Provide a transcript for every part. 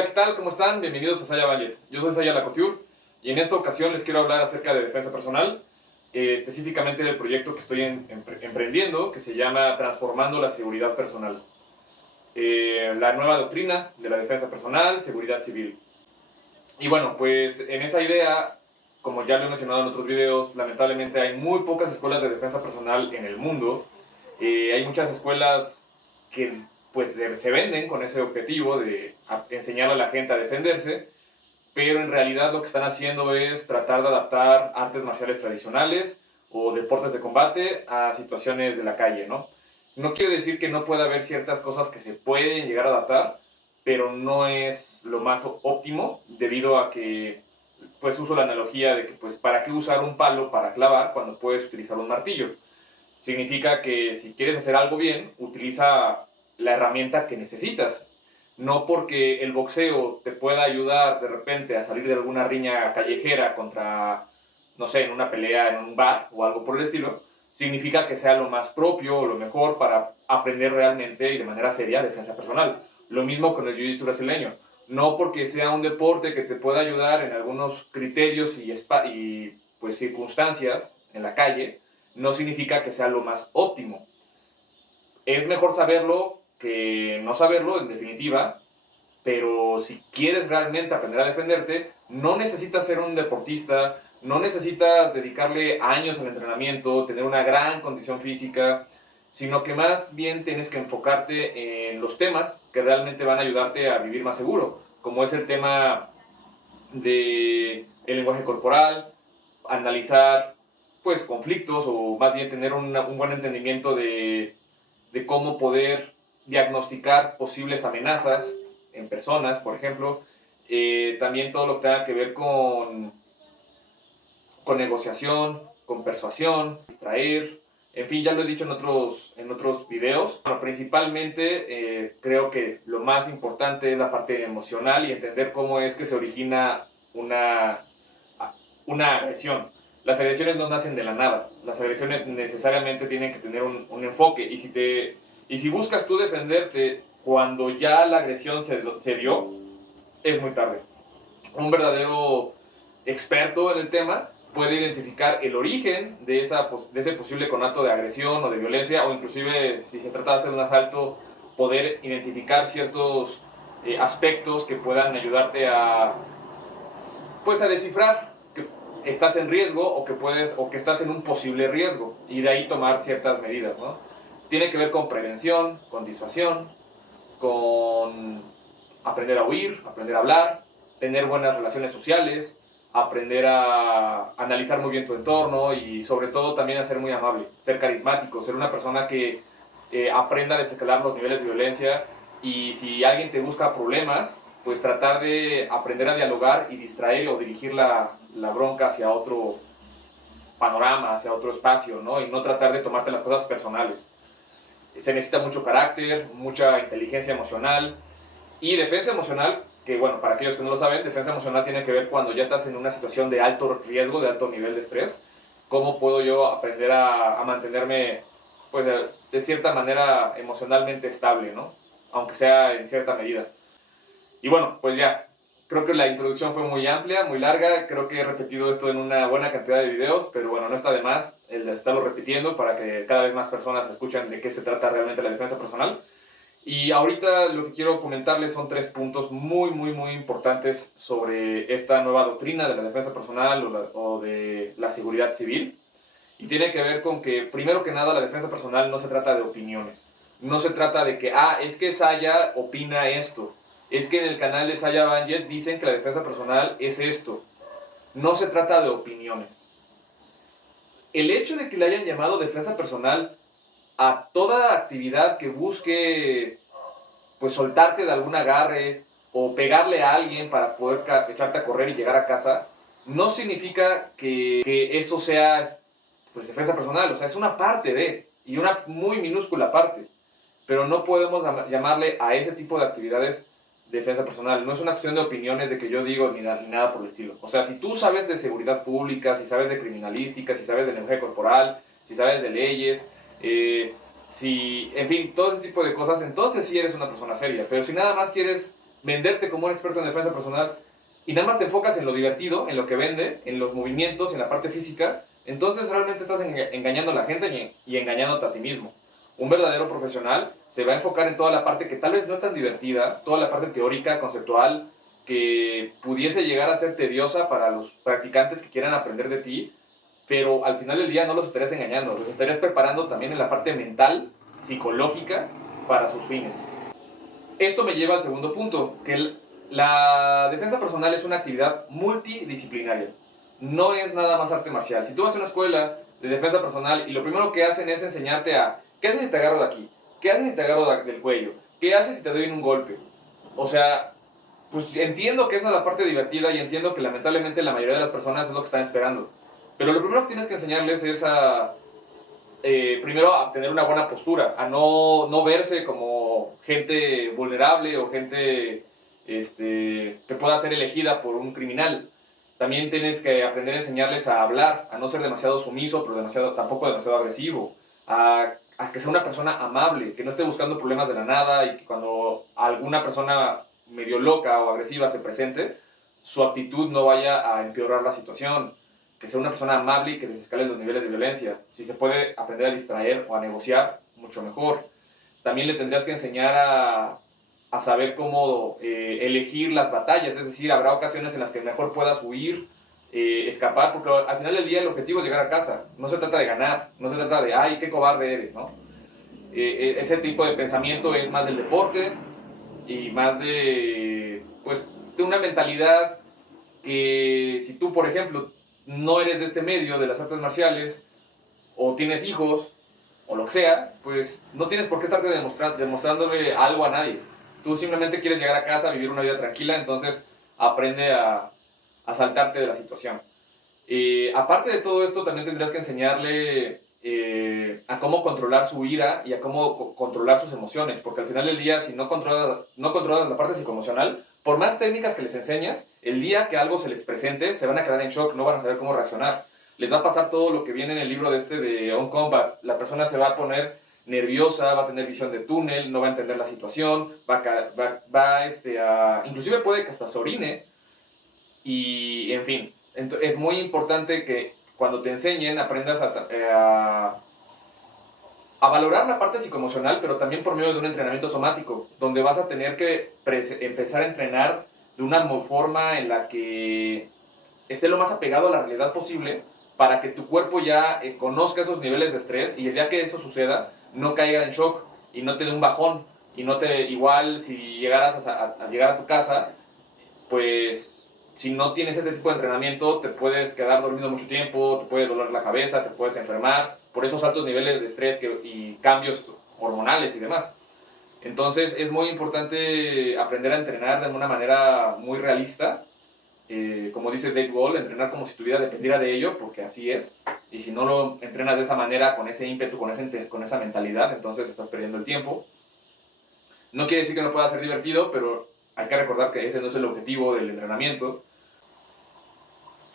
Hola, ¿qué tal? ¿Cómo están? Bienvenidos a Saya Ballet. Yo soy Saya Lacouture y en esta ocasión les quiero hablar acerca de defensa personal, específicamente del proyecto que estoy emprendiendo, que se llama Transformando la Seguridad Personal. La nueva doctrina de la defensa personal, seguridad civil. Y bueno, pues en esa idea, como ya lo he mencionado en otros videos, lamentablemente hay muy pocas escuelas de defensa personal en el mundo. Hay muchas escuelas que pues se venden con ese objetivo de enseñar a la gente a defenderse, pero en realidad lo que están haciendo es tratar de adaptar artes marciales tradicionales o deportes de combate a situaciones de la calle, ¿no? No quiere decir que no pueda haber ciertas cosas que se pueden llegar a adaptar, pero no es lo más óptimo debido a que pues uso la analogía de que pues para qué usar un palo para clavar cuando puedes utilizar un martillo. Significa que si quieres hacer algo bien, utiliza la herramienta que necesitas. No porque el boxeo te pueda ayudar de repente a salir de alguna riña callejera contra, no sé, en una pelea en un bar o algo por el estilo, significa que sea lo más propio o lo mejor para aprender realmente y de manera seria defensa personal. Lo mismo con el jiu-jitsu brasileño. No porque sea un deporte que te pueda ayudar en algunos criterios y pues circunstancias en la calle, no significa que sea lo más óptimo. Es mejor saberlo que no saberlo, en definitiva, pero si quieres realmente aprender a defenderte, no necesitas ser un deportista, no necesitas dedicarle años al entrenamiento, tener una gran condición física, sino que más bien tienes que enfocarte en los temas que realmente van a ayudarte a vivir más seguro, como es el tema de el lenguaje corporal, analizar pues conflictos o más bien tener un buen entendimiento de cómo poder diagnosticar posibles amenazas en personas, por ejemplo. También todo lo que tenga que ver con negociación, con persuasión, distraer. En fin, ya lo he dicho en otros videos. Bueno, principalmente creo que lo más importante es la parte emocional y entender cómo es que se origina una, una agresión. Las agresiones no nacen de la nada. Las agresiones necesariamente tienen que tener un enfoque. Y si buscas tú defenderte cuando ya la agresión se dio, es muy tarde. Un verdadero experto en el tema puede identificar el origen de ese posible conato de agresión o de violencia, o inclusive si se trata de hacer un asalto, poder identificar ciertos aspectos que puedan ayudarte pues a descifrar que estás en riesgo o que estás en un posible riesgo y de ahí tomar ciertas medidas, ¿no? Tiene que ver con prevención, con disuasión, con aprender a huir, aprender a hablar, tener buenas relaciones sociales, aprender a analizar muy bien tu entorno y sobre todo también a ser muy amable, ser carismático, ser una persona que aprenda a desescalar los niveles de violencia y si alguien te busca problemas, pues tratar de aprender a dialogar y distraer o dirigir la bronca hacia otro panorama, hacia otro espacio, ¿no? Y no tratar de tomarte las cosas personales. Se necesita mucho carácter, mucha inteligencia emocional y defensa emocional, que bueno, para aquellos que no lo saben, defensa emocional tiene que ver cuando ya estás en una situación de alto riesgo, de alto nivel de estrés, cómo puedo yo aprender a mantenerme, pues de cierta manera emocionalmente estable, ¿no? Aunque sea en cierta medida. Y bueno, pues ya, creo que la introducción fue muy amplia, muy larga, creo que he repetido esto en una buena cantidad de videos, pero bueno, no está de más el de estarlo repitiendo para que cada vez más personas escuchen de qué se trata realmente la defensa personal. Y ahorita lo que quiero comentarles son 3 puntos muy importantes sobre esta nueva doctrina de la defensa personal o de la seguridad civil. Y tiene que ver con que, primero que nada, la defensa personal no se trata de opiniones. No se trata de que, es que Saya opina esto. Es que en el canal de Saya Banjet dicen que la defensa personal es esto. No se trata de opiniones. El hecho de que le hayan llamado defensa personal a toda actividad que busque pues soltarte de algún agarre o pegarle a alguien para poder echarte a correr y llegar a casa, no significa que eso sea pues defensa personal, o sea, es una parte de, y una muy minúscula parte, pero no podemos llamarle a ese tipo de actividades defensa personal. No es una cuestión de opiniones de que yo digo ni nada por el estilo. O sea, si tú sabes de seguridad pública, si sabes de criminalística, si sabes de lenguaje corporal, si sabes de leyes, en fin, todo ese tipo de cosas, entonces sí eres una persona seria. Pero si nada más quieres venderte como un experto en defensa personal y nada más te enfocas en lo divertido, en lo que vende, en los movimientos, en la parte física, entonces realmente estás engañando a la gente y engañándote a ti mismo. Un verdadero profesional se va a enfocar en toda la parte que tal vez no es tan divertida, toda la parte teórica, conceptual, que pudiese llegar a ser tediosa para los practicantes que quieran aprender de ti, pero al final del día no los estarías engañando, los estarías preparando también en la parte mental, psicológica, para sus fines. Esto me lleva al segundo punto, que la defensa personal es una actividad multidisciplinaria. No es nada más arte marcial. Si tú vas a una escuela de defensa personal y lo primero que hacen es enseñarte a, ¿qué haces si te agarro de aquí? ¿Qué haces si te agarro del cuello? ¿Qué haces si te doy un golpe? O sea, pues entiendo que esa es la parte divertida y entiendo que lamentablemente la mayoría de las personas es lo que están esperando. Pero lo primero que tienes que enseñarles es a primero a tener una buena postura, a no verse como gente vulnerable o gente que pueda ser elegida por un criminal. También tienes que aprender a enseñarles a hablar, a no ser demasiado sumiso, pero tampoco demasiado agresivo, a que sea una persona amable, que no esté buscando problemas de la nada y que cuando alguna persona medio loca o agresiva se presente, su actitud no vaya a empeorar la situación, que sea una persona amable y que desescale los niveles de violencia. Si se puede aprender a distraer o a negociar, mucho mejor. También le tendrías que enseñar a saber cómo elegir las batallas, es decir, habrá ocasiones en las que mejor puedas huir, escapar, porque al final del día el objetivo es llegar a casa. No se trata de ganar, no se trata de, ay, qué cobarde eres, ¿no? Ese tipo de pensamiento es más del deporte y más de, pues, de una mentalidad que si tú, por ejemplo, no eres de este medio de las artes marciales o tienes hijos o lo que sea, pues no tienes por qué estarte demostrándole algo a nadie. Tú simplemente quieres llegar a casa, vivir una vida tranquila, entonces aprende a saltarte de la situación. Aparte de todo esto, también tendrías que enseñarle a cómo controlar su ira y a cómo controlar sus emociones, porque al final del día, si no controlas la parte psicoemocional, por más técnicas que les enseñas, el día que algo se les presente, se van a quedar en shock, no van a saber cómo reaccionar. Les va a pasar todo lo que viene en el libro de On Combat. La persona se va a poner nerviosa, va a tener visión de túnel, no va a entender la situación, inclusive puede que hasta se orine, y en fin, es muy importante que cuando te enseñen aprendas a valorar la parte psicoemocional, pero también por medio de un entrenamiento somático, donde vas a tener que empezar a entrenar de una forma en la que esté lo más apegado a la realidad posible, para que tu cuerpo ya conozca esos niveles de estrés y el día que eso suceda no caiga en shock y no te dé un bajón y no te, igual si llegaras a llegar a tu casa, pues si no tienes este tipo de entrenamiento te puedes quedar dormido mucho tiempo, te puede doler la cabeza, te puedes enfermar por esos altos niveles de estrés y cambios hormonales y demás. Entonces es muy importante aprender a entrenar de una manera muy realista. Como dice Dave Wall, entrenar como si tu vida dependiera de ello, porque así es. Y si no lo entrenas de esa manera, con ese ímpetu, con esa mentalidad, entonces estás perdiendo el tiempo. No quiere decir que no pueda ser divertido, pero hay que recordar que ese no es el objetivo del entrenamiento.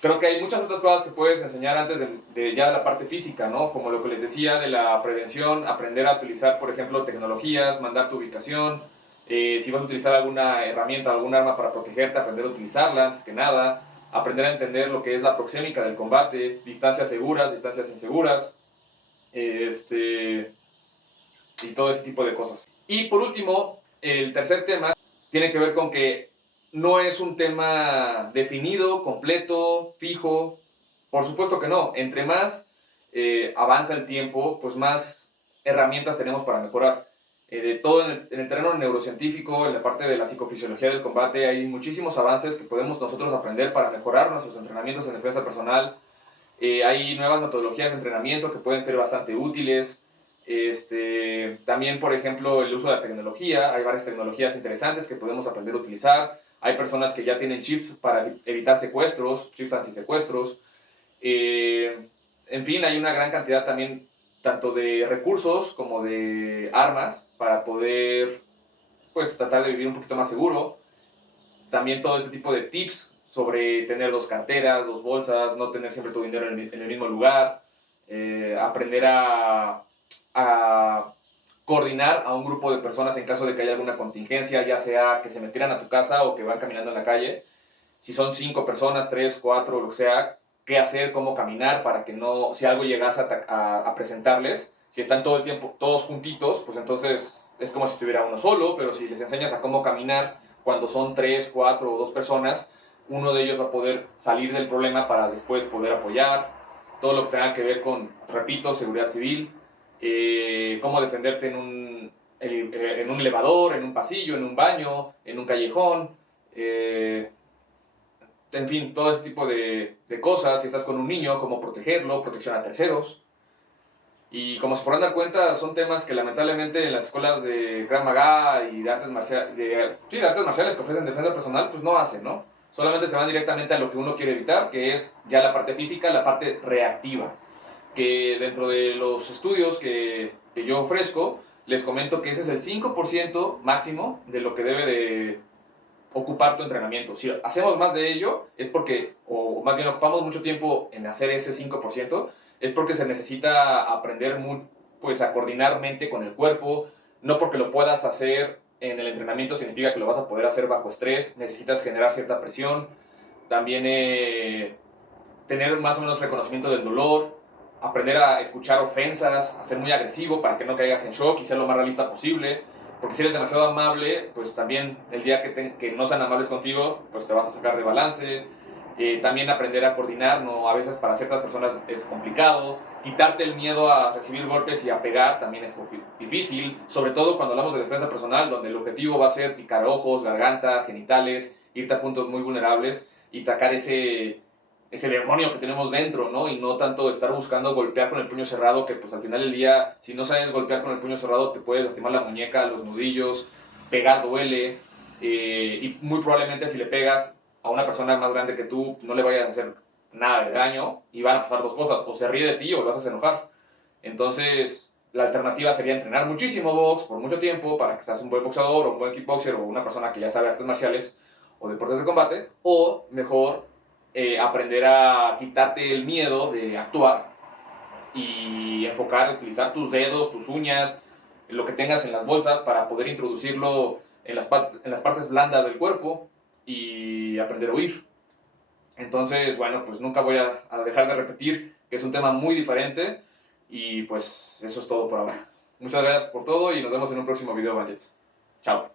Creo que hay muchas otras cosas que puedes enseñar antes de ya la parte física, ¿no? Como lo que les decía de la prevención, aprender a utilizar, por ejemplo, tecnologías, mandar tu ubicación, si vas a utilizar alguna herramienta, algún arma para protegerte, aprender a utilizarla antes que nada, aprender a entender lo que es la proxémica del combate, distancias seguras, distancias inseguras, y todo ese tipo de cosas. Y por último, el tercer tema tiene que ver con que no es un tema definido, completo, fijo. Por supuesto que no. Entre más avanza el tiempo, pues más herramientas tenemos para mejorar. Todo en el terreno neurocientífico, en la parte de la psicofisiología del combate, hay muchísimos avances que podemos nosotros aprender para mejorar nuestros entrenamientos en defensa personal. Hay nuevas metodologías de entrenamiento que pueden ser bastante útiles. También, por ejemplo, el uso de la tecnología. Hay varias tecnologías interesantes que podemos aprender a utilizar. Hay personas que ya tienen chips para evitar secuestros, chips antisecuestros. En fin, hay una gran cantidad también tanto de recursos como de armas para poder, pues, tratar de vivir un poquito más seguro. También todo este tipo de tips sobre tener dos carteras, dos bolsas, no tener siempre tu dinero en el mismo lugar, aprender a coordinar a un grupo de personas en caso de que haya alguna contingencia, ya sea que se metieran a tu casa o que van caminando en la calle. Si son 5 personas, 3, 4, lo que sea, qué hacer, cómo caminar para que no, si algo llegase a presentarles, si están todo el tiempo todos juntitos, pues entonces es como si estuviera uno solo, pero si les enseñas a cómo caminar cuando son 3, 4 o 2 personas, uno de ellos va a poder salir del problema para después poder apoyar, todo lo que tenga que ver con, repito, seguridad civil, cómo defenderte en un elevador, en un pasillo, en un baño, en un callejón, en fin, todo ese tipo de cosas. Si estás con un niño, cómo protegerlo, protección a terceros. Y como se podrán dar cuenta, son temas que lamentablemente en las escuelas de Krav Maga y de artes marciales, de artes marciales que ofrecen defensa personal, pues no hacen, ¿no? Solamente se van directamente a lo que uno quiere evitar, que es ya la parte física, la parte reactiva. Que dentro de los estudios que yo ofrezco, les comento que ese es el 5% máximo de lo que debe de ocupar tu entrenamiento. Si hacemos más de ello, es porque, o más bien ocupamos mucho tiempo en hacer ese 5%, es porque se necesita aprender pues a coordinar mente con el cuerpo. No porque lo puedas hacer en el entrenamiento significa que lo vas a poder hacer bajo estrés. Necesitas generar cierta presión. También tener más o menos reconocimiento del dolor, aprender a escuchar ofensas, a ser muy agresivo para que no caigas en shock y ser lo más realista posible. Porque si eres demasiado amable, pues también el día que no sean amables contigo, pues te vas a sacar de balance. También aprender a coordinar, ¿no? A veces para ciertas personas es complicado. Quitarte el miedo a recibir golpes y a pegar también es difícil, sobre todo cuando hablamos de defensa personal, donde el objetivo va a ser picar ojos, garganta, genitales, irte a puntos muy vulnerables y atacar ese demonio que tenemos dentro, ¿no? Y no tanto estar buscando golpear con el puño cerrado, que pues al final del día, si no sabes golpear con el puño cerrado, te puedes lastimar la muñeca, los nudillos, pegar duele, y muy probablemente si le pegas a una persona más grande que tú, no le vayas a hacer nada de daño, y van a pasar dos cosas, o se ríe de ti o lo haces enojar. Entonces, la alternativa sería entrenar muchísimo box por mucho tiempo para que seas un buen boxeador o un buen kickboxer o una persona que ya sabe artes marciales o deportes de combate, o mejor aprender a quitarte el miedo de actuar y enfocar, utilizar tus dedos, tus uñas, lo que tengas en las bolsas para poder introducirlo en en las partes blandas del cuerpo y aprender a huir. Entonces, bueno, pues nunca voy a dejar de repetir que es un tema muy diferente y pues eso es todo por ahora. Muchas gracias por todo y nos vemos en un próximo video, Bandits. Chao.